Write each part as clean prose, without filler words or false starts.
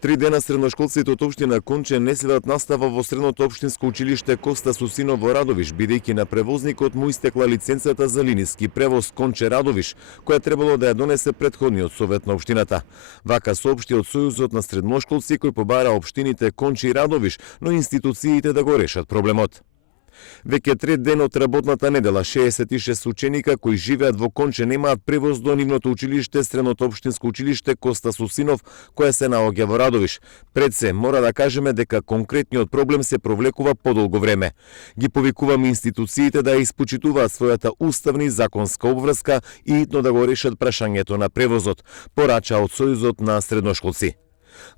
3 дена средношколците од општина Конче не следат настава во средното општинско училиште Коста Сусинов во Радовиш, бидејќи на превозникот му истекла лиценцата за линиски превоз Конче Радовиш, која требало да ја донесе претходниот совет на општината. Вака соопшти од Сојузот на средношколци кој побара општините Конче и Радовиш, но институциите да го решат проблемот. Веќе 3 дена од работната недела 66 ученика кои живеат во Конче немаат превоз до нивното училиште средното општинско училиште Коста Сусинов, која се наоѓа во Радовиш. Пред се мора да кажеме дека конкретниот проблем се провлекува подолго време. Ги повикуваме институциите да ја испочитуваат својата уставна и законска обврска и итно да го решат прашањето на превозот, порача од Сојузот на средношколци.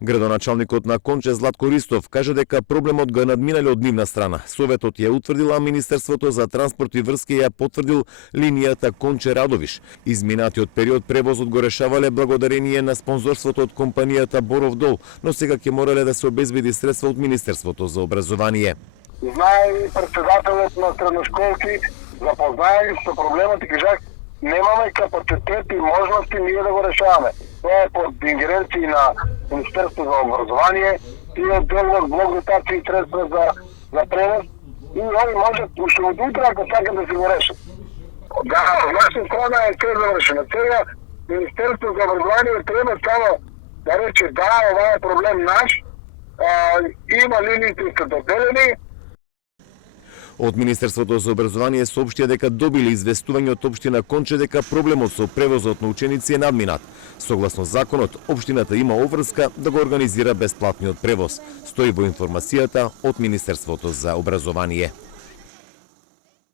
Градоначалникот на Конче Златко Ристов кажа дека проблемот го е надминале од нивна страна. Советот ја утврдила, Министерството за транспорт и врски ја потврдил линијата Конче Радовиш. Изминатиот период превозот го решавале благодарение на спонзорството од компанијата Боров Дол, но сега ќе морале да се обезбеди средства од Министерството за образование. Знае и председателот на средношколки, запознае со проблемот и кажа немаме капацитет и можности ние да го решаваме. Тоа е под ингеренции на Министерството за образование, тие делат блок-дотации и средства за превоз и они можат уште од утре ако сакат да се го решат. Да, од наша страна е се завршено. Сега Министерството за образование треба само да рече да, ова е проблем наш, има линиите се доделени. Од Министерството за образование соопштија дека добиле известување од општина Конче дека проблемот со превозот на ученици е надминат. Согласно законот, општината има обврска да го организира бесплатниот превоз. Стои во информацијата од Министерството за образование.